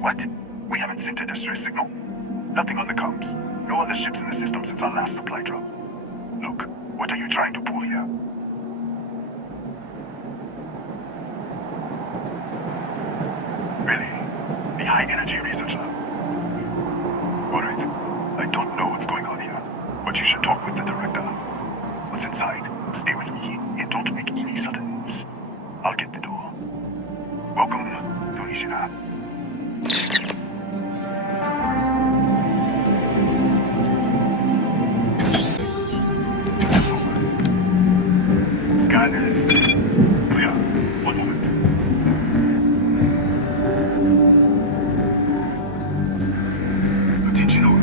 What? We haven't sent a distress signal? Nothing on the comms. No other ships in the system since our last supply drop. Look, what are you trying to pull here? Really? The high-energy research lab? Alright. I don't know what's going on here, but you should talk with the director. What's inside? Stay with me and don't make any sudden moves. I'll get the door. Welcome, Tunisia. Scanners. Clear. One moment. Attention all.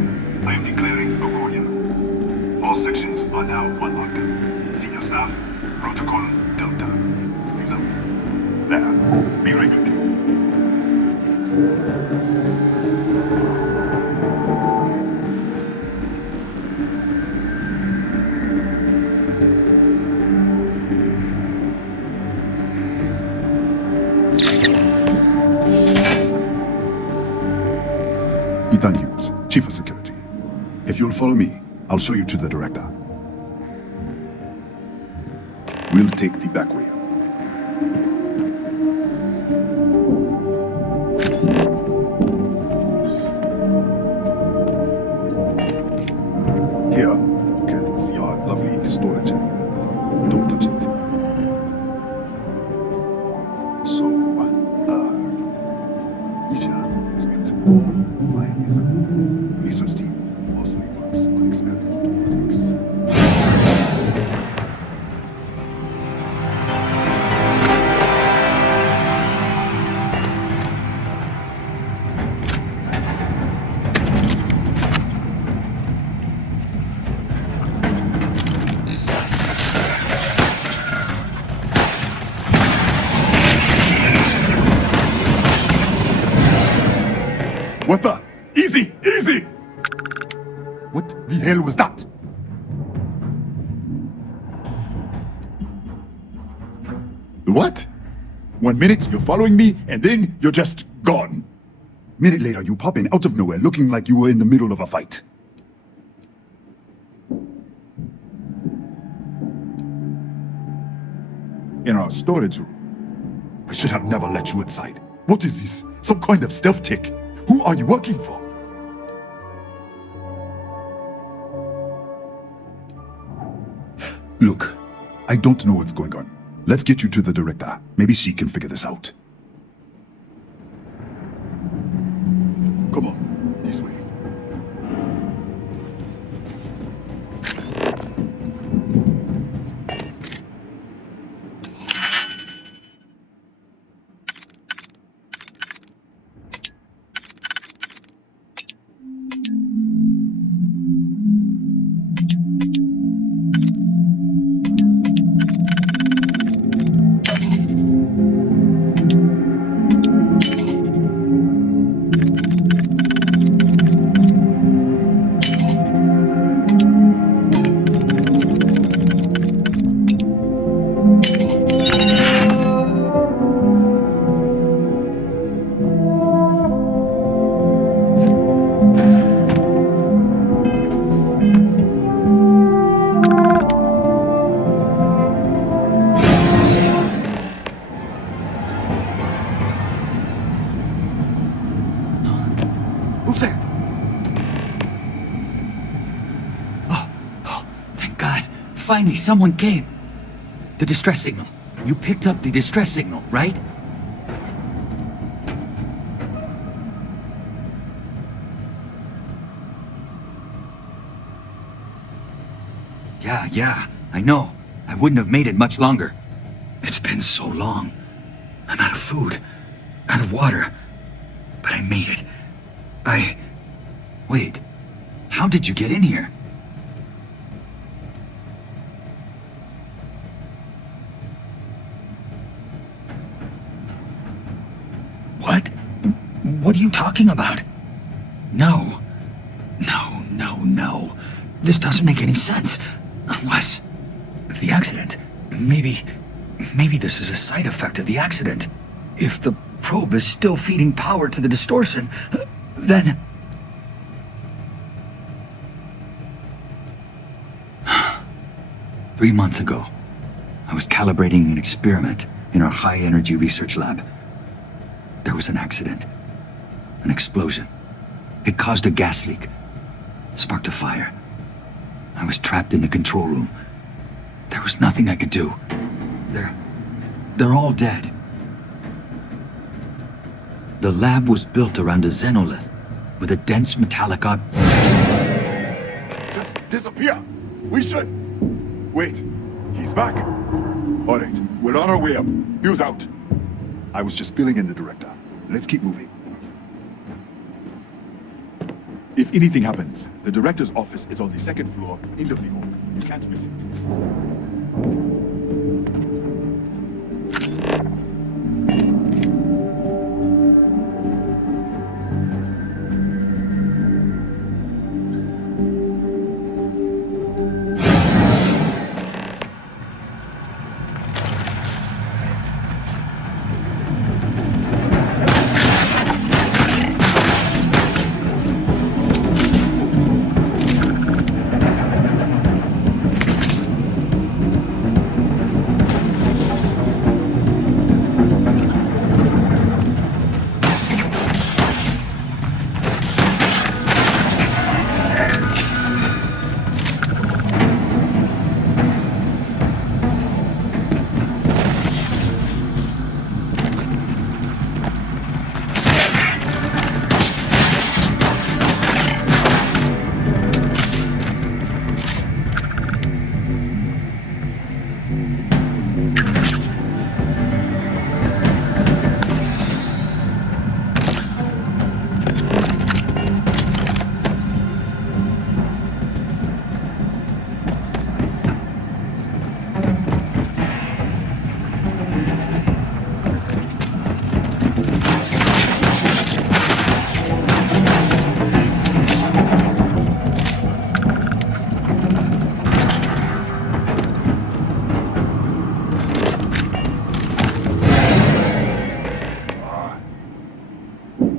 I am declaring Agoria. All sections are now unlocked. Senior staff, protocol Delta. Example. There. Be right with you. Ethan Hughes, Chief of Security. If you'll follow me, I'll show you to the director. We'll take the back way. Here, you can see our lovely storage area. Don't touch anything. So, Asia was built 5 years ago. Research team mostly works on experimental physics. What the? Easy! Easy! What the hell was that? What? 1 minute you're following me, and then you're just gone. Minute later you pop in out of nowhere looking like you were in the middle of a fight. In our storage room. I should have never let you inside. What is this? Some kind of stealth tick? Who are you working for? Look, I don't know what's going on. Let's get you to the director. Maybe she can figure this out. Come on, this way. Who's there? Oh, thank God. Finally, someone came. The distress signal. You picked up the distress signal, right? Yeah, I know. I wouldn't have made it much longer. It's been so long. I'm out of food, out of water, but I made it. Wait, how did you get in here? What? What are you talking about? No. This doesn't make any sense. Unless... the accident. Maybe this is a side effect of the accident. If the probe is still feeding power to the distortion, then... 3 months ago, I was calibrating an experiment in our high-energy research lab. There was an accident. An explosion. It caused a gas leak. Sparked a fire. I was trapped in the control room. There was nothing I could do. They're all dead. The lab was built around a xenolith with a dense metallic Just disappear. We should... Wait. He's back. All right. We're on our way up. Hughes out. I was just filling in the director. Let's keep moving. If anything happens, the director's office is on the second floor, end of the hall. You can't miss it.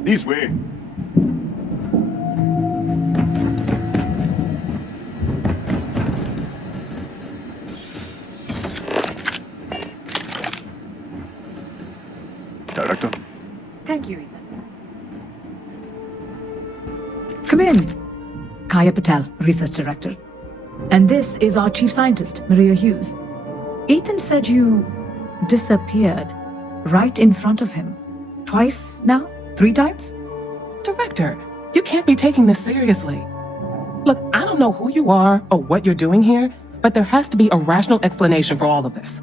This way. Director? Thank you, Ethan. Come in. Kaya Patel, Research Director. And this is our Chief Scientist, Maria Hughes. Ethan said you disappeared right in front of him. Twice now? 3 times? Director, you can't be taking this seriously. Look, I don't know who you are or what you're doing here, but there has to be a rational explanation for all of this.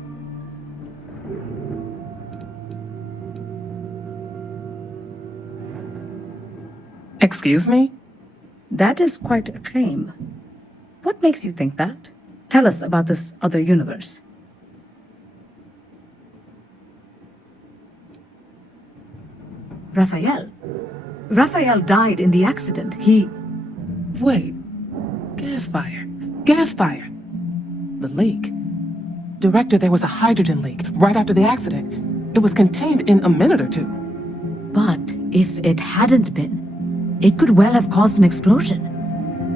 Excuse me? That is quite a claim. What makes you think that? Tell us about this other universe. Raphael. Raphael died in the accident. Wait. Gas fire. Gas fire. The leak. Director, there was a hydrogen leak right after the accident. It was contained in a minute or 2. But if it hadn't been, it could well have caused an explosion.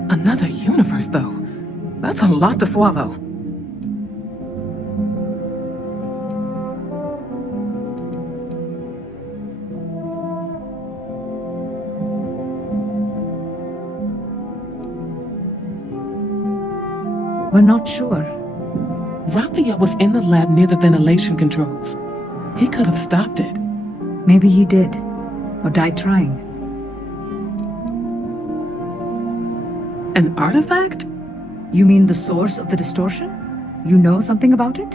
Another universe, though. That's a lot to swallow. We're not sure. Raphael was in the lab near the ventilation controls. He could have stopped it. Maybe he did, or died trying. An artifact? You mean the source of the distortion? You know something about it?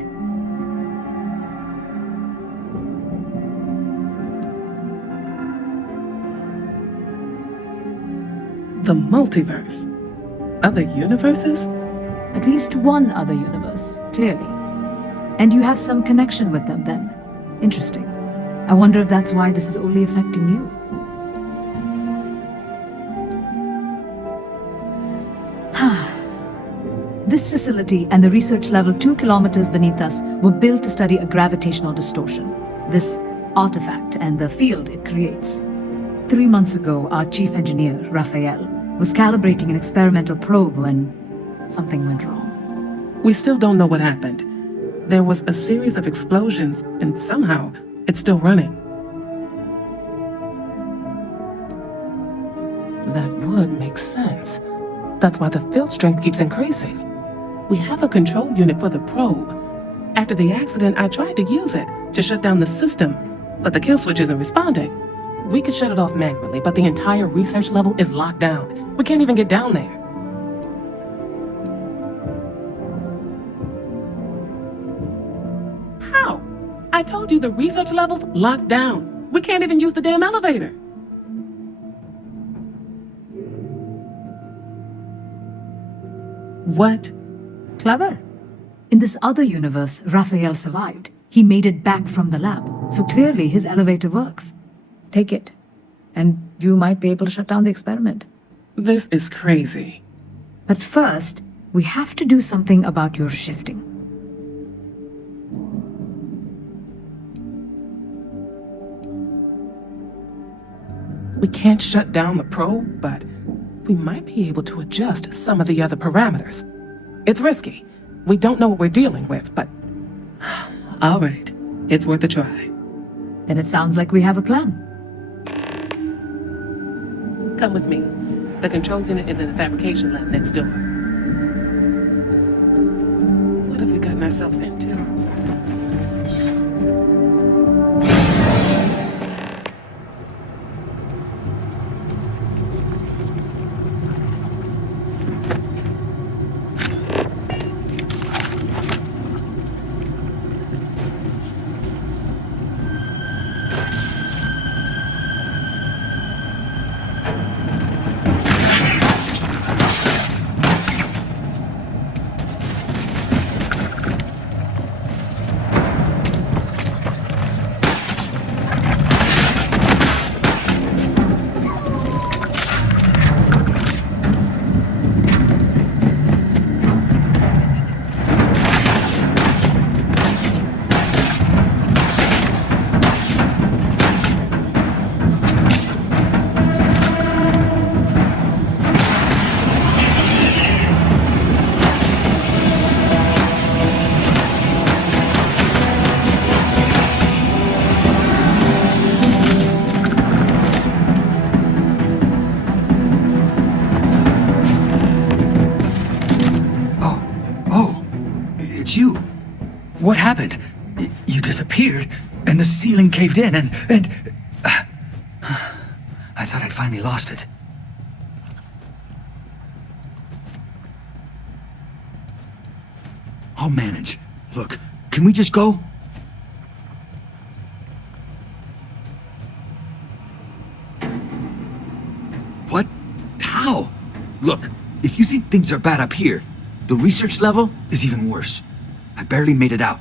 The multiverse. Other universes? At least one other universe, clearly. And you have some connection with them then. Interesting. I wonder if that's why this is only affecting you. This facility and the research level 2 kilometers beneath us were built to study a gravitational distortion. This artifact and the field it creates. 3 months ago, our chief engineer, Raphael, was calibrating an experimental probe when something went wrong. We still don't know what happened. There was a series of explosions, and somehow it's still running. That would make sense. That's why the field strength keeps increasing. We have a control unit for the probe. After the accident, I tried to use it to shut down the system, but the kill switch isn't responding. We could shut it off manually, but the entire research level is locked down. We can't even get down there. How? I told you the research level's locked down. We can't even use the damn elevator. What? Clever. In this other universe, Raphael survived. He made it back from the lab, so clearly his elevator works. Take it, and you might be able to shut down the experiment. This is crazy. But first, we have to do something about your shifting. We can't shut down the probe, but we might be able to adjust some of the other parameters. It's risky. We don't know what we're dealing with, but... All right. It's worth a try. Then it sounds like we have a plan. Come with me. The control unit is in the fabrication lab next door. What have we gotten ourselves into? What happened? You disappeared, and the ceiling caved in, and... I thought I'd finally lost it. I'll manage. Look, can we just go? What? How? Look, if you think things are bad up here, the research level is even worse. I barely made it out,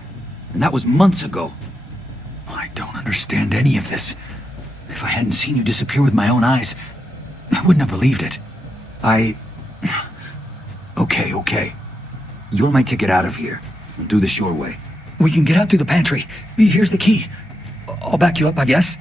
and that was months ago. I don't understand any of this. If I hadn't seen you disappear with my own eyes, I wouldn't have believed it. Okay. You're my ticket out of here. We'll do this your way. We can get out through the pantry. Here's the key. I'll back you up, I guess.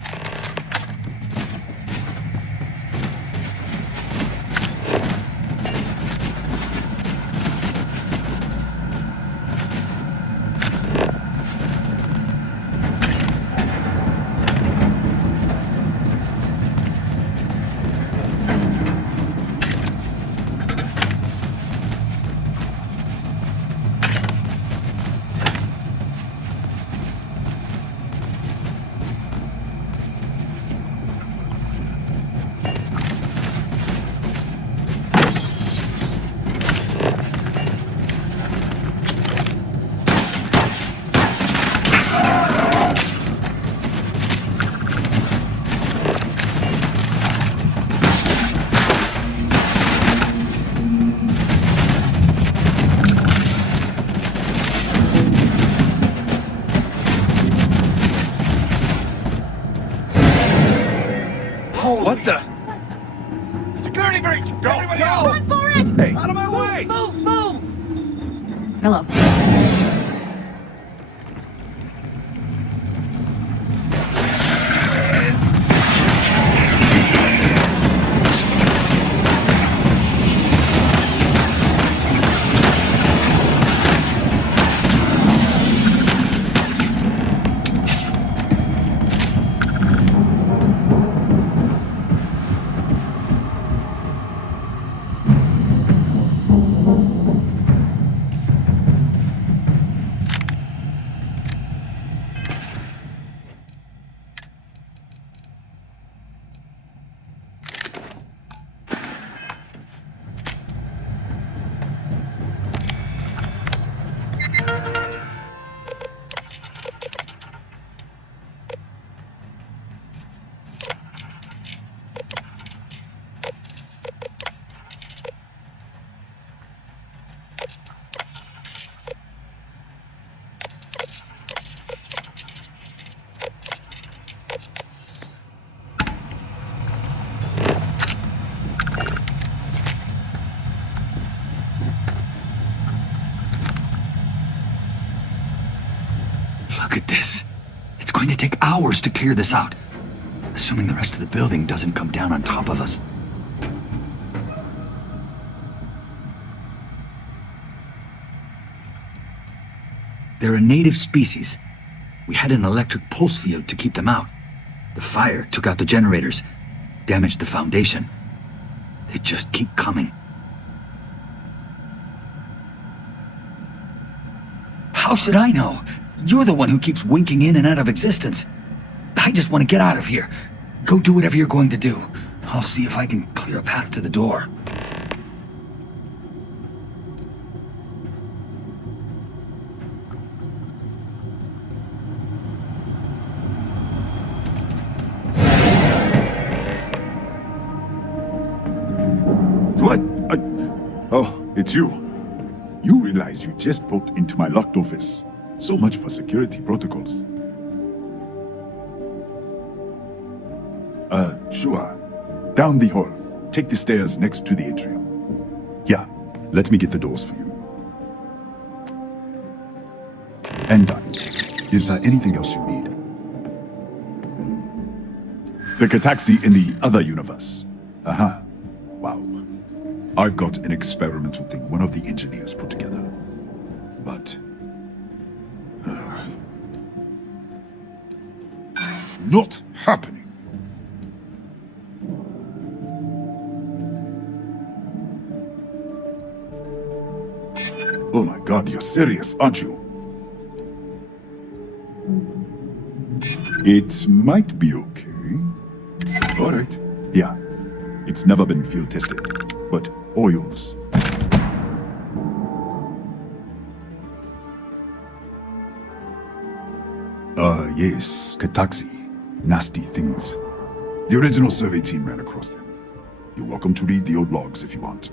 What the? Security breach! Go! Everybody out! Run for it! Hey, Out of my way! Move! Hello. going to take hours to clear this out. Assuming the rest of the building doesn't come down on top of us. They're a native species. We had an electric pulse field to keep them out. The fire took out the generators, damaged the foundation. They just keep coming. How should I know? You're the one who keeps winking in and out of existence. I just want to get out of here. Go do whatever you're going to do. I'll see if I can clear a path to the door. What? Oh, it's you. You realize you just poked into my locked office. So much for security protocols. Sure. Down the hall. Take the stairs next to the atrium. Yeah, let me get the doors for you. And done. Is there anything else you need? The Cataxi in the other universe. Aha. Wow. I've got an experimental thing one of the engineers put together. But... not happening. Oh my god, you're serious, aren't you? It might be okay. Alright. Yeah. It's never been field tested. But all yours. Yes. Cataxi. Nasty things. The original survey team ran across them. You're welcome to read the old logs if you want.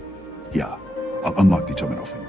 Yeah. I'll unlock the terminal for you.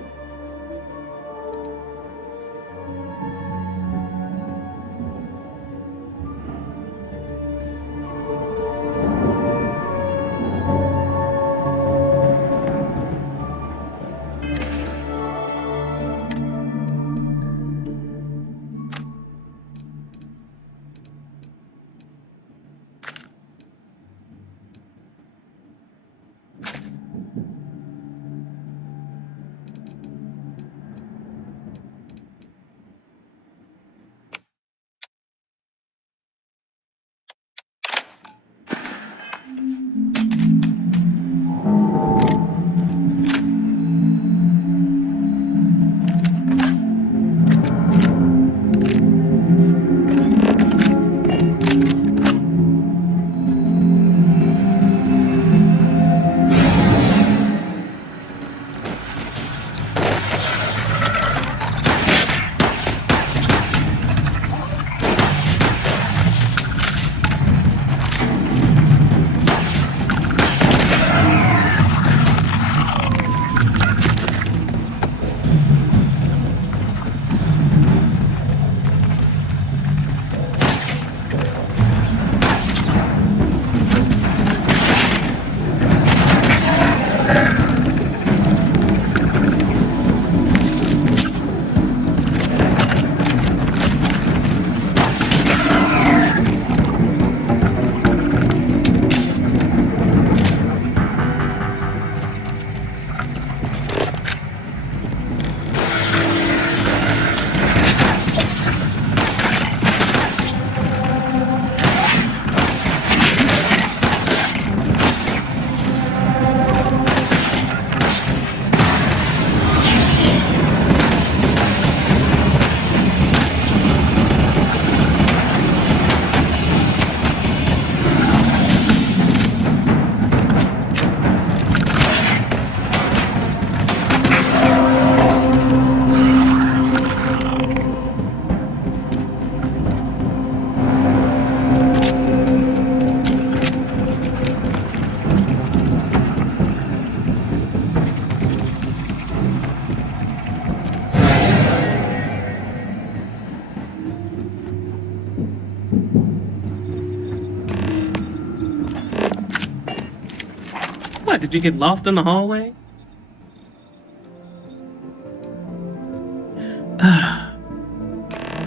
What, did you get lost in the hallway?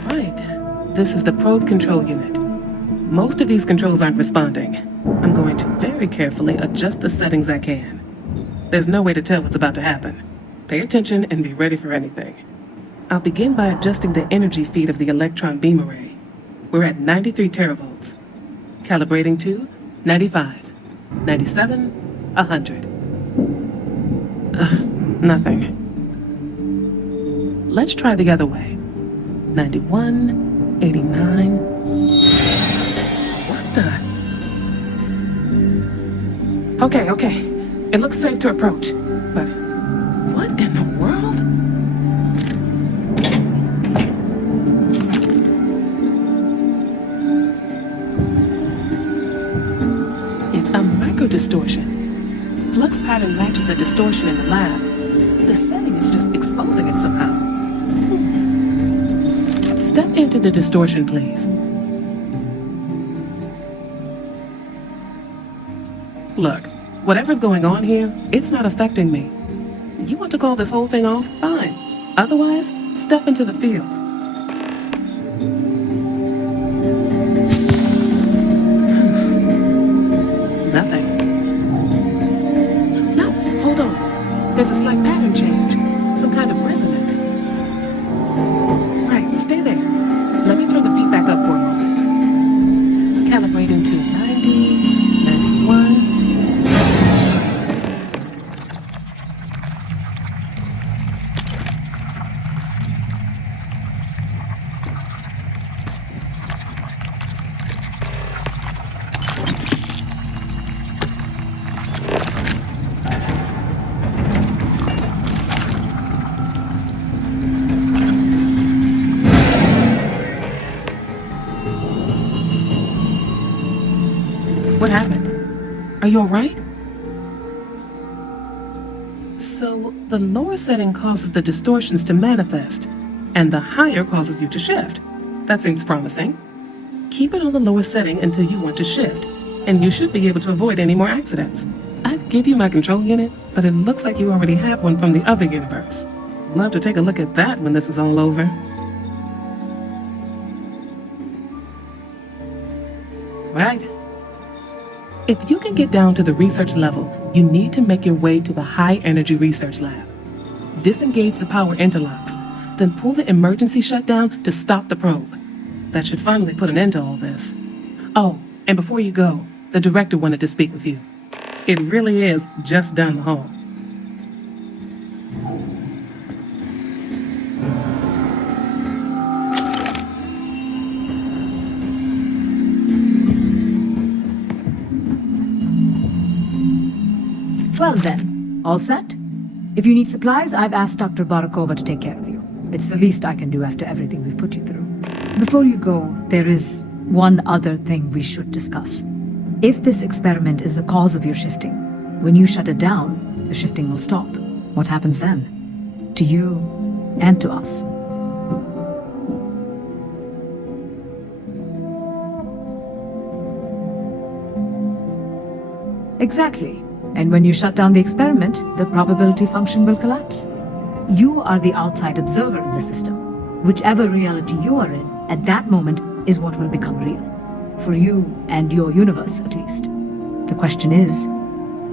Right. This is the probe control unit. Most of these controls aren't responding. I'm going to very carefully adjust the settings I can. There's no way to tell what's about to happen. Pay attention and be ready for anything. I'll begin by adjusting the energy feed of the electron beam array. We're at 93 teravolts. Calibrating to 95, 97, 100. Nothing. Let's try the other way. 91, 89. What the? Okay. It looks safe to approach. But what in the world? It's a microdistortion. Flux pattern matches the distortion in the lab. The setting is just exposing it somehow. Step into the distortion, please. Look, whatever's going on here, it's not affecting me. You want to call this whole thing off? Fine. Otherwise, step into the field. Nothing. No, hold on. There's a slight pattern change. Some kind of resonance. Right, stay there. Let me turn the beat back up for a moment. Calibrating to 90, 91. What happened? Are you alright? So, the lower setting causes the distortions to manifest, and the higher causes you to shift. That seems promising. Keep it on the lower setting until you want to shift, and you should be able to avoid any more accidents. I'd give you my control unit, but it looks like you already have one from the other universe. Love to take a look at that when this is all over. Right. If you can get down to the research level, you need to make your way to the high energy research lab. Disengage the power interlocks, then pull the emergency shutdown to stop the probe. That should finally put an end to all this. Oh, and before you go, the director wanted to speak with you. It really is just down the hall. Well then, all set? If you need supplies, I've asked Dr. Barakova to take care of you. It's the least I can do after everything we've put you through. Before you go, there is one other thing we should discuss. If this experiment is the cause of your shifting, when you shut it down, the shifting will stop. What happens then? To you and to us. Exactly. And when you shut down the experiment, the probability function will collapse. You are the outside observer in the system. Whichever reality you are in, at that moment, is what will become real. For you and your universe, at least. The question is,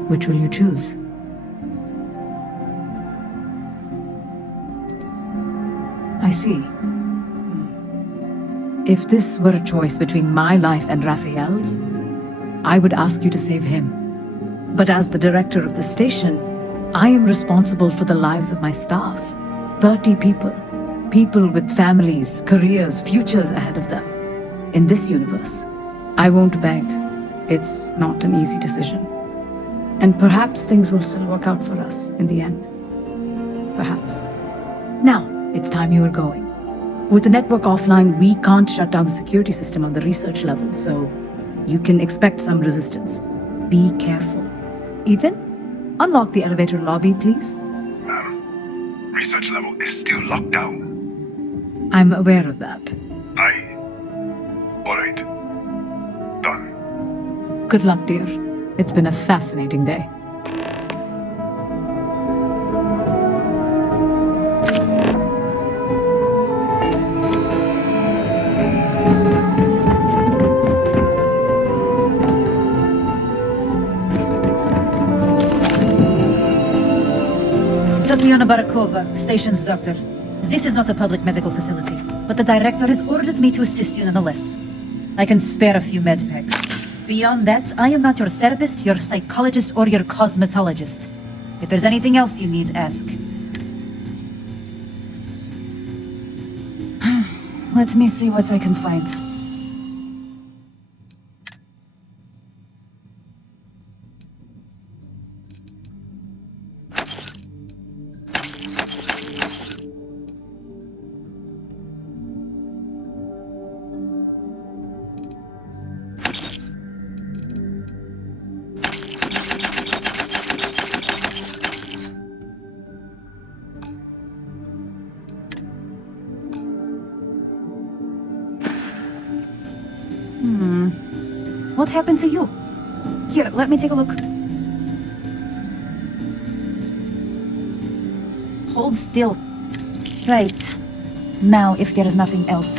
which will you choose? I see. If this were a choice between my life and Raphael's, I would ask you to save him. But as the director of the station, I am responsible for the lives of my staff. 30 people. People with families, careers, futures ahead of them. In this universe, I won't beg. It's not an easy decision. And perhaps things will still work out for us in the end. Perhaps. Now, it's time you are going. With the network offline, we can't shut down the security system on the research level, so you can expect some resistance. Be careful. Ethan, unlock the elevator lobby, please. Ma'am, research level is still locked down. I'm aware of that. Alright. Done. Good luck, dear. It's been a fascinating day. Tatiana Barakova, station's doctor. This is not a public medical facility, but the director has ordered me to assist you nonetheless. I can spare a few med packs. Beyond that, I am not your therapist, your psychologist, or your cosmetologist. If there's anything else you need, ask. Let me see what I can find. What happened to you? Here, let me take a look. Hold still. Right. Now, if there is nothing else.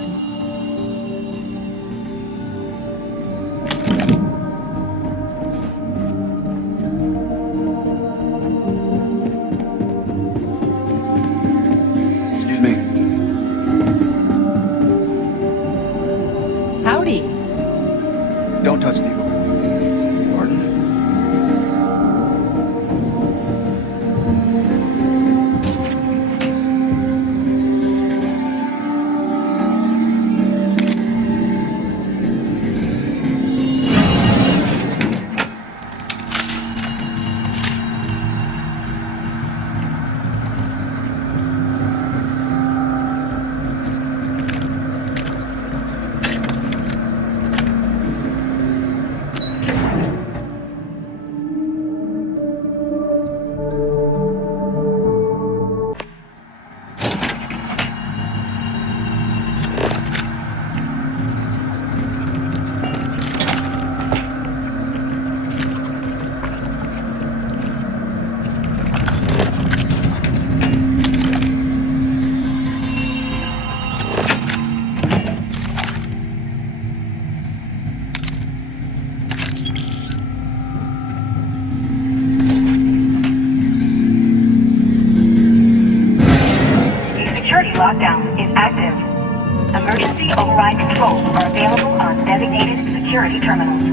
Excuse me. Howdy. Don't touch the equipment. Pardon? Lockdown is active. Emergency override controls are available on designated security terminals.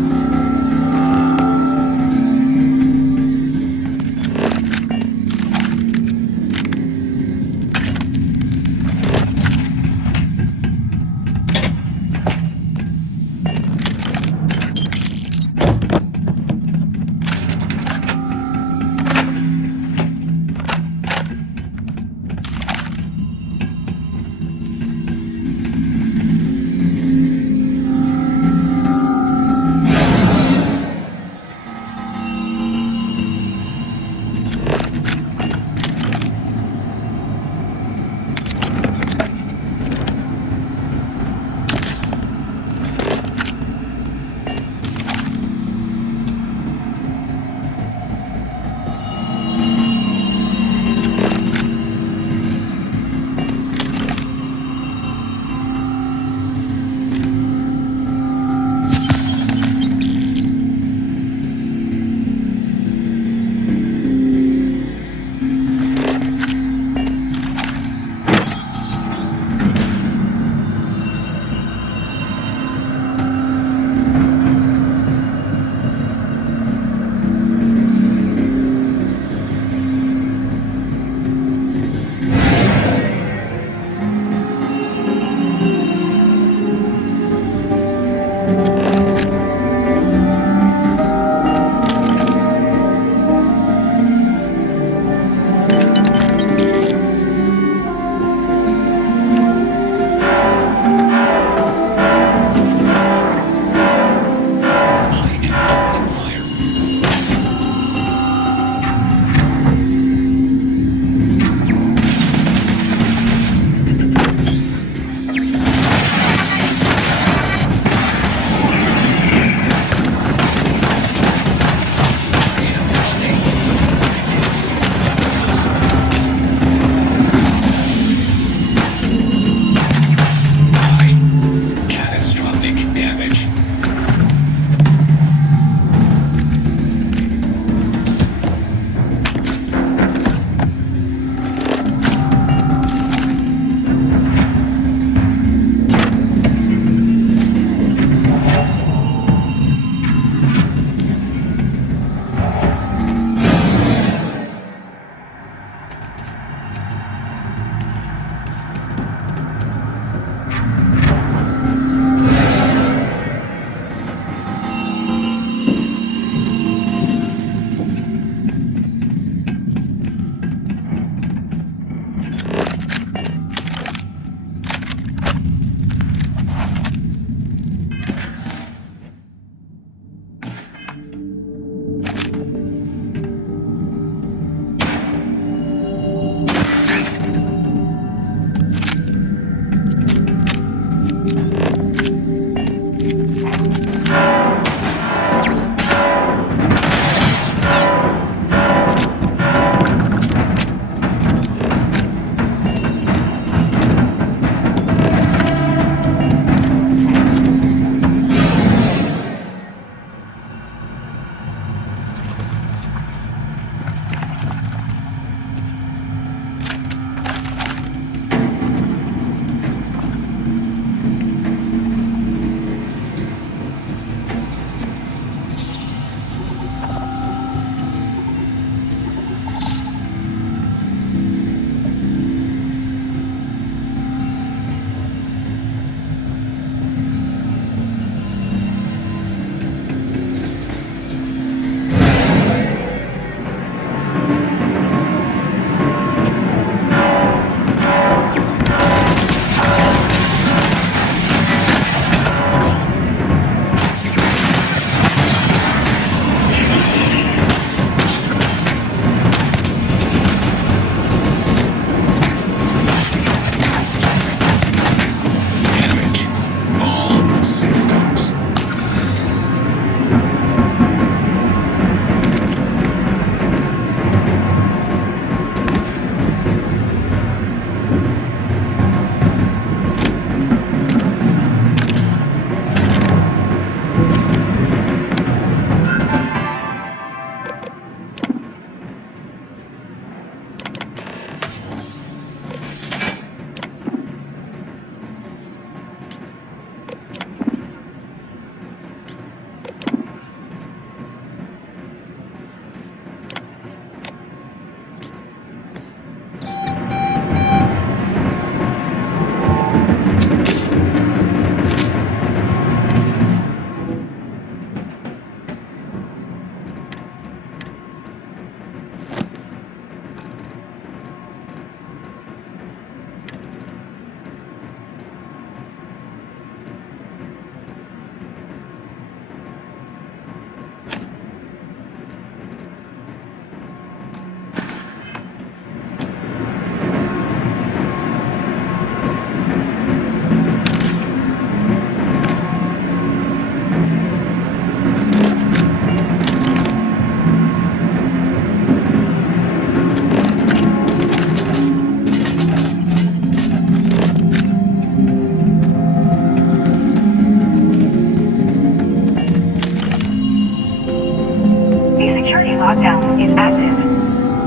lockdown is active.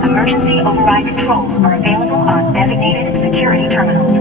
Emergency override controls are available on designated security terminals.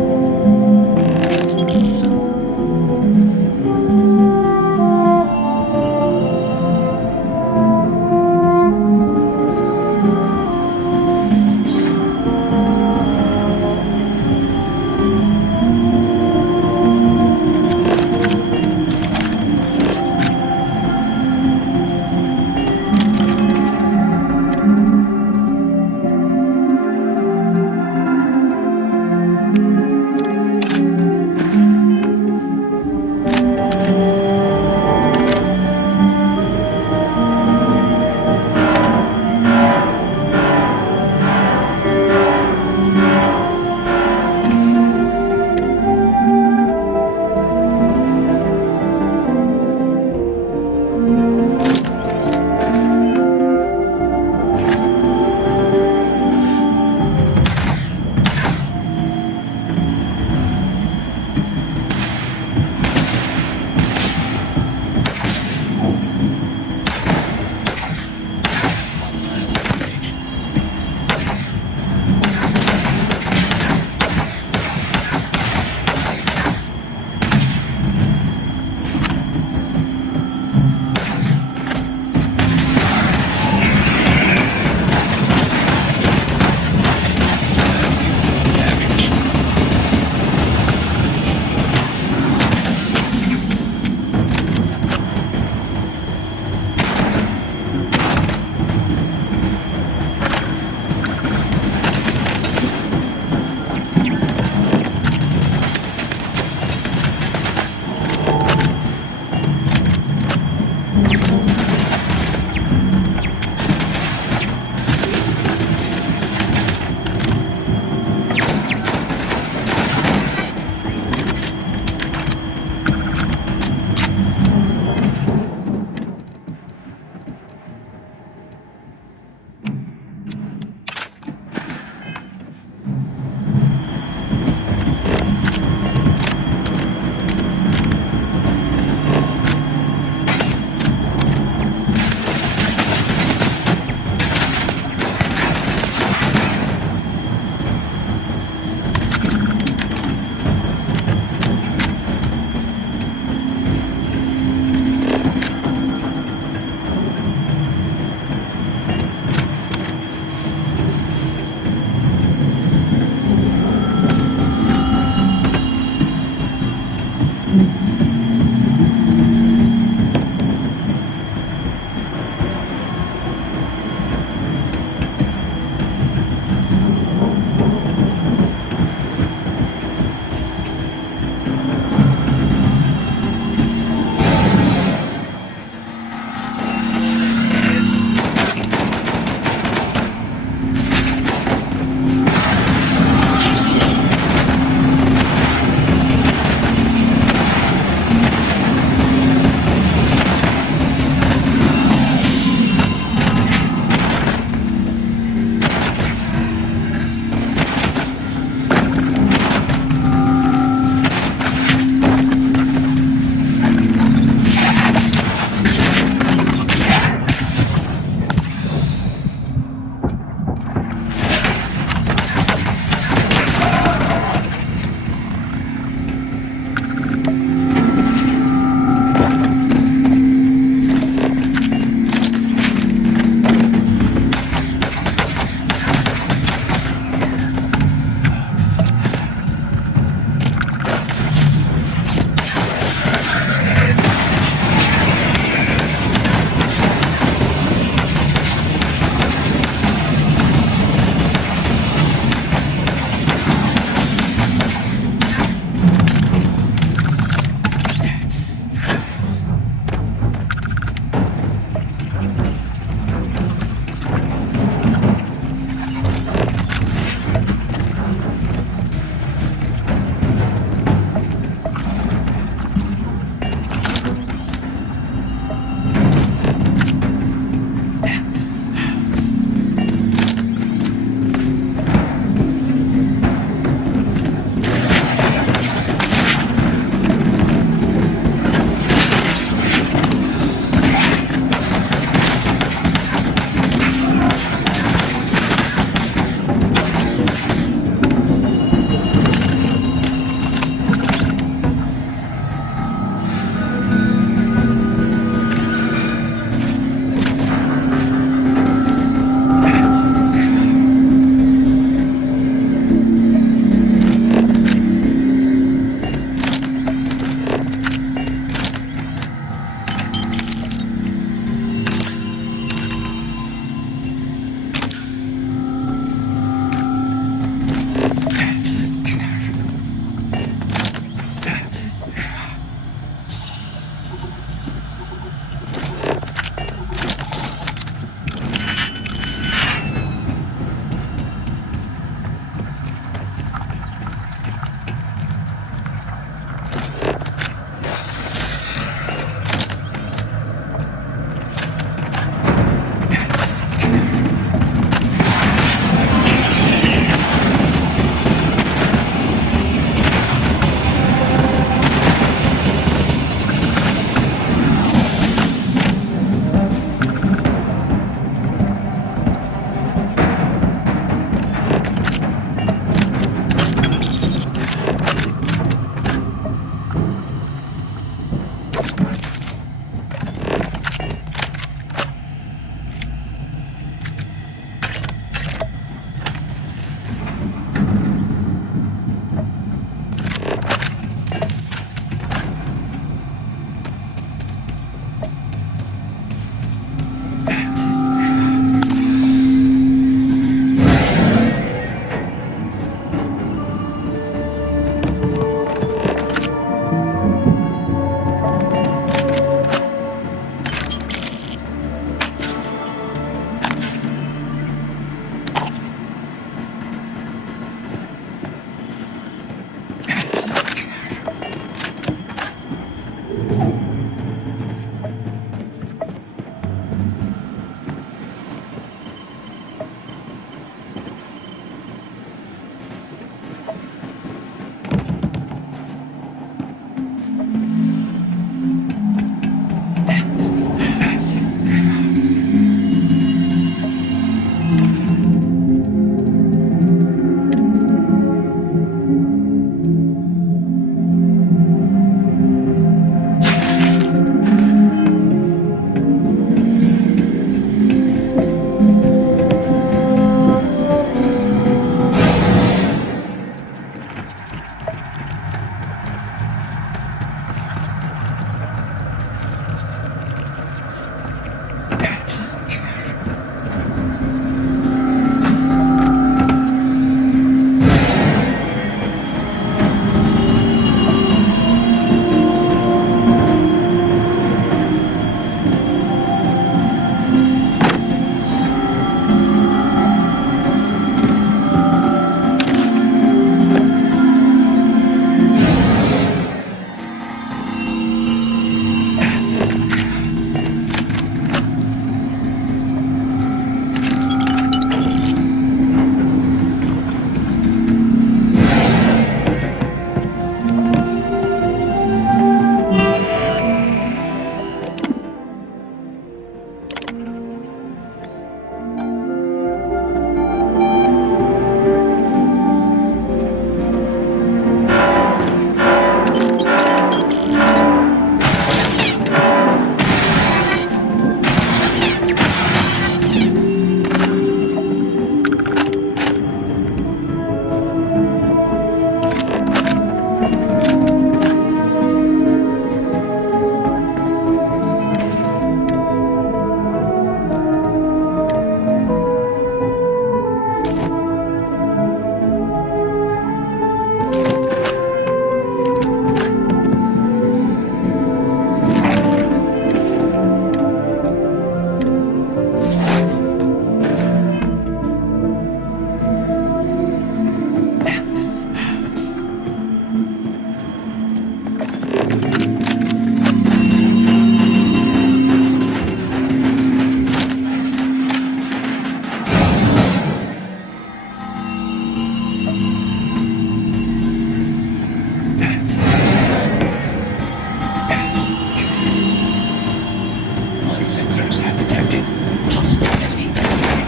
First sensors have detected possible enemy activity.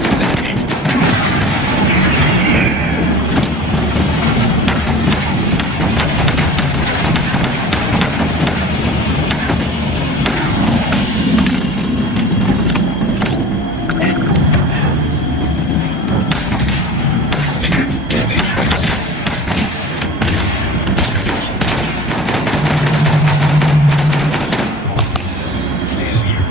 Investigate. Damage rates. Failure.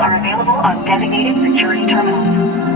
are available on designated security terminals.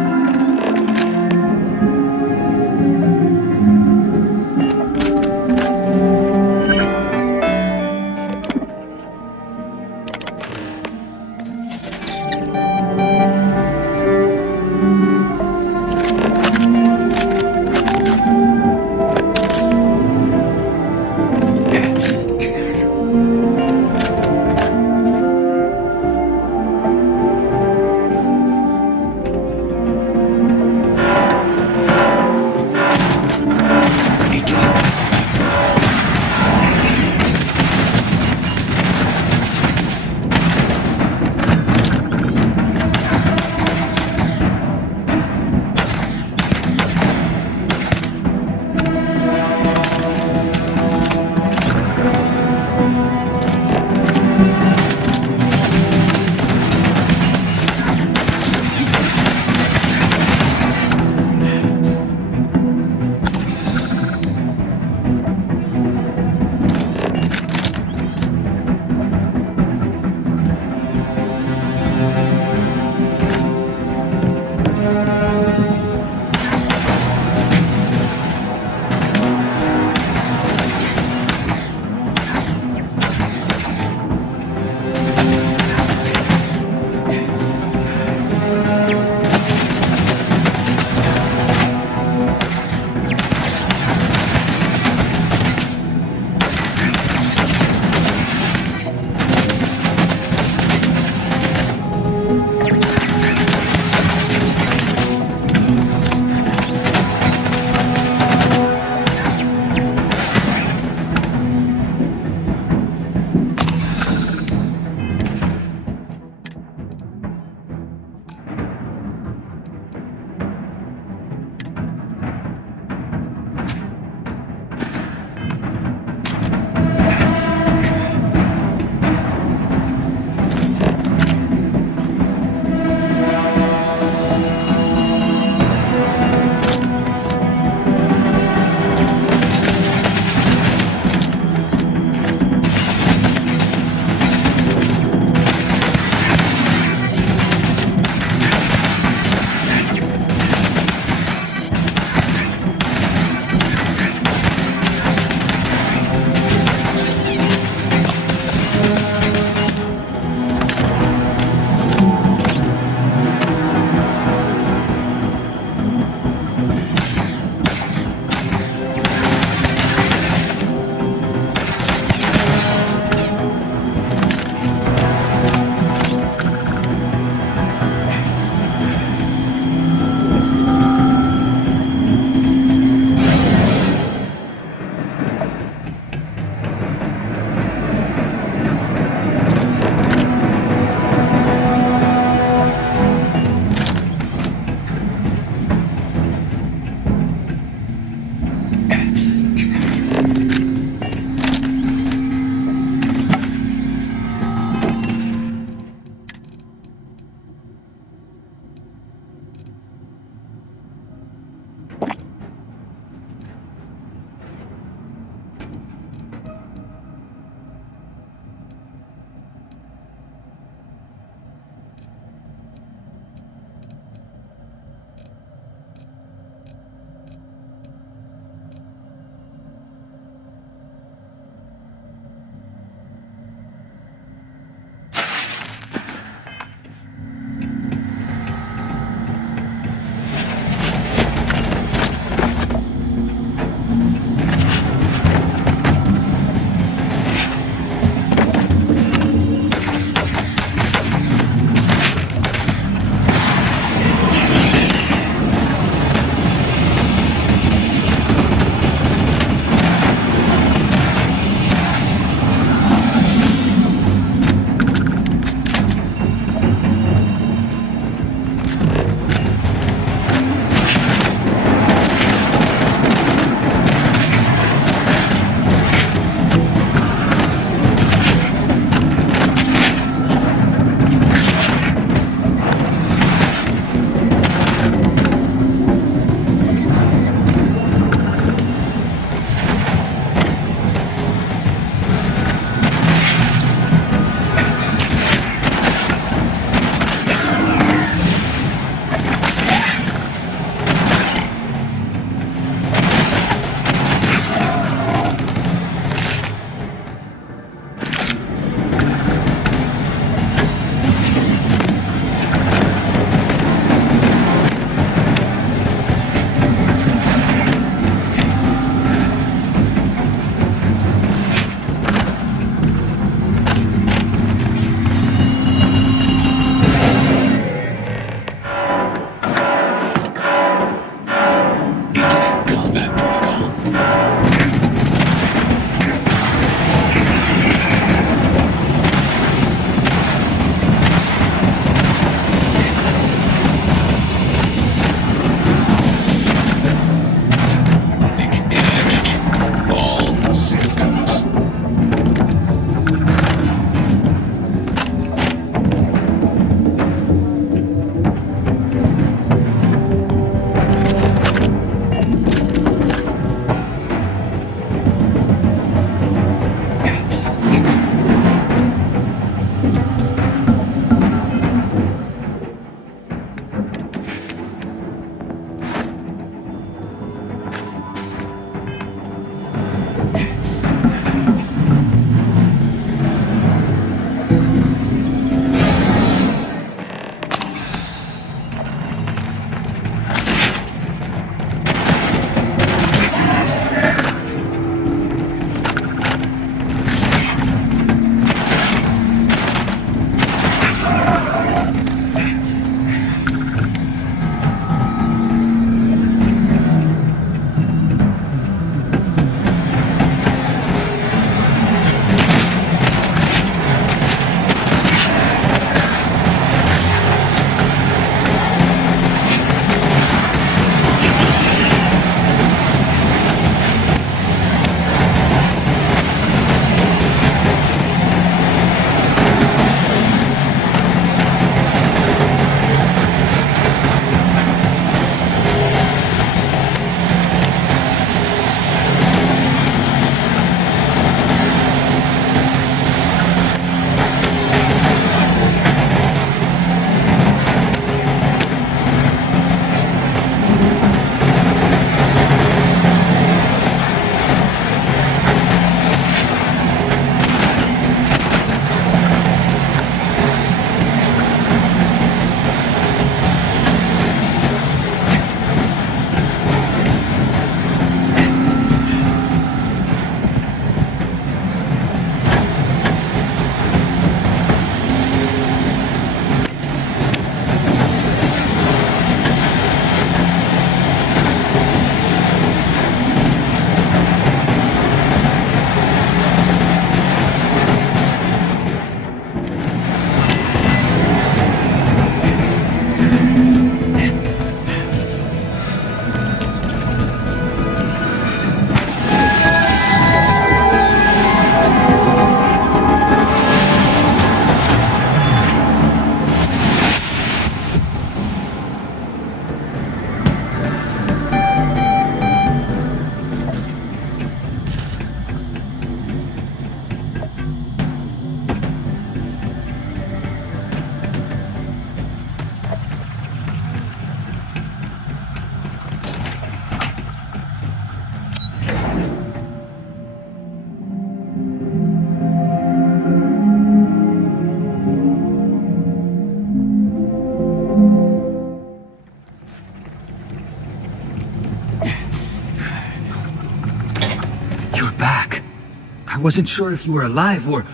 wasn't sure if you were alive or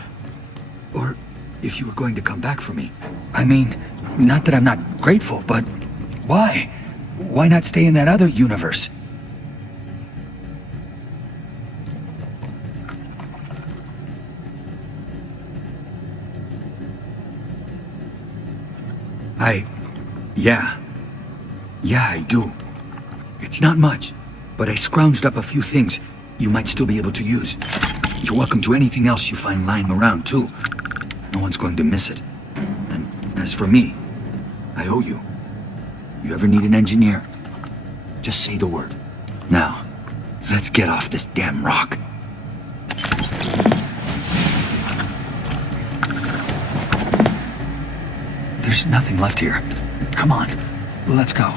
if you were going to come back for me. I mean, not that I'm not grateful, but why? Why not stay in that other universe? Yeah, I do. It's not much, but I scrounged up a few things you might still be able to use. You're welcome to anything else you find lying around, too. No one's going to miss it. And as for me, I owe you. You ever need an engineer? Just say the word. Now, let's get off this damn rock. There's nothing left here. Come on, let's go.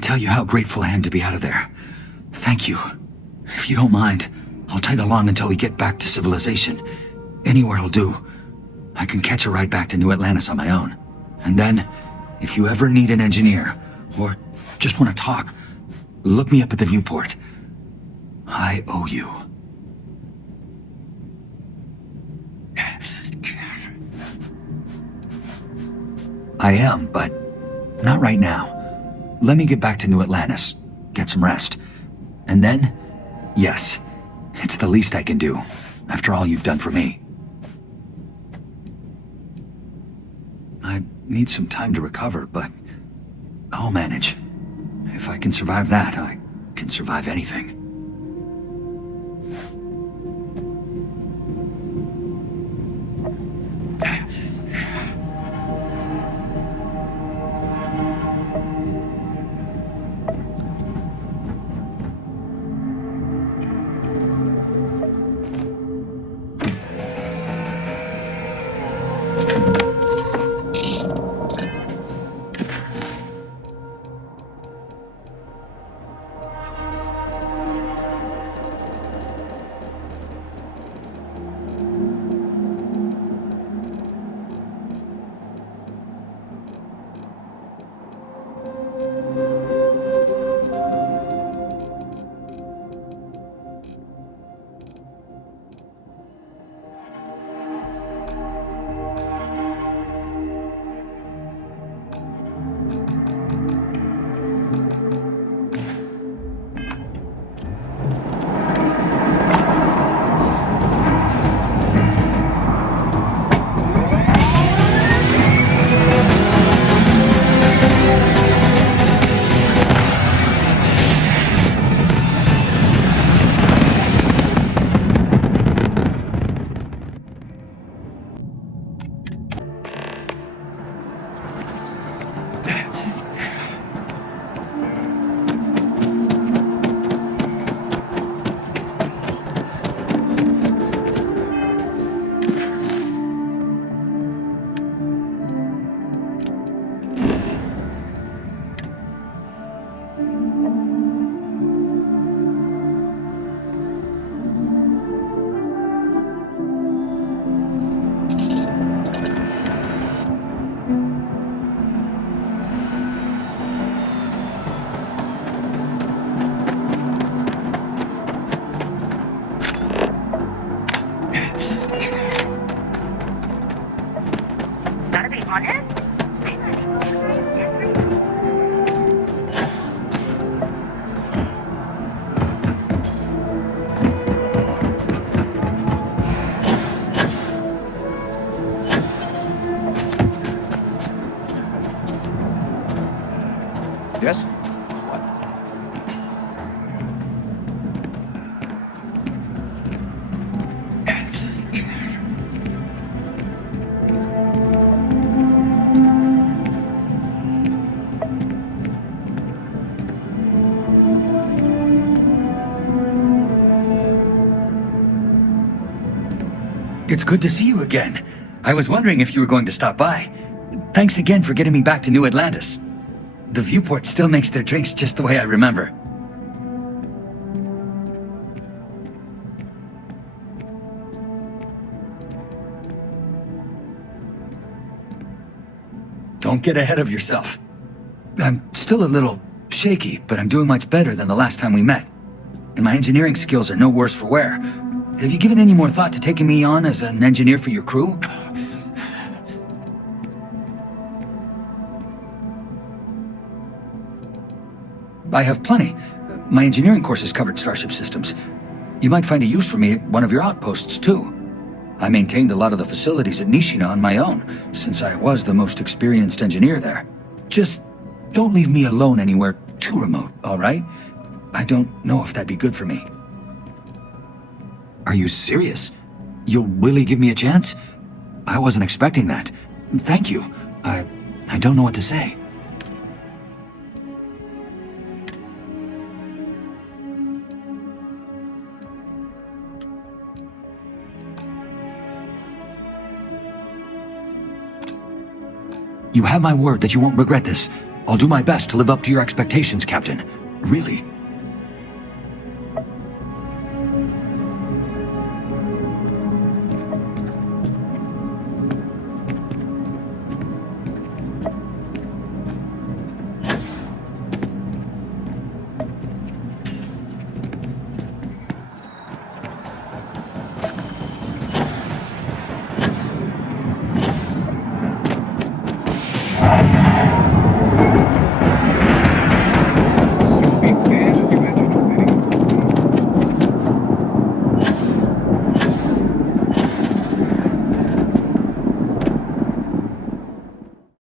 Tell you how grateful I am to be out of there. Thank you. If you don't mind, I'll tag along until we get back to civilization. Anywhere will do. I can catch a ride back to New Atlantis on my own. And then, if you ever need an engineer, or just want to talk, look me up at the viewport. I owe you. I am, but not right now. Let me get back to New Atlantis, get some rest. And then, yes, it's the least I can do, after all you've done for me. I need some time to recover, but I'll manage. If I can survive that, I can survive anything. It's good to see you again. I was wondering if you were going to stop by. Thanks again for getting me back to New Atlantis. The viewport still makes their drinks just the way I remember. Don't get ahead of yourself. I'm still a little shaky, but I'm doing much better than the last time we met. And my engineering skills are no worse for wear. Have you given any more thought to taking me on as an engineer for your crew? I have plenty. My engineering courses covered starship systems. You might find a use for me at one of your outposts, too. I maintained a lot of the facilities at Nishina on my own, since I was the most experienced engineer there. Just don't leave me alone anywhere too remote, all right? I don't know if that'd be good for me. Are you serious? You'll really give me a chance? I wasn't expecting that. Thank you. I don't know what to say. You have my word that you won't regret this. I'll do my best to live up to your expectations, Captain. Really.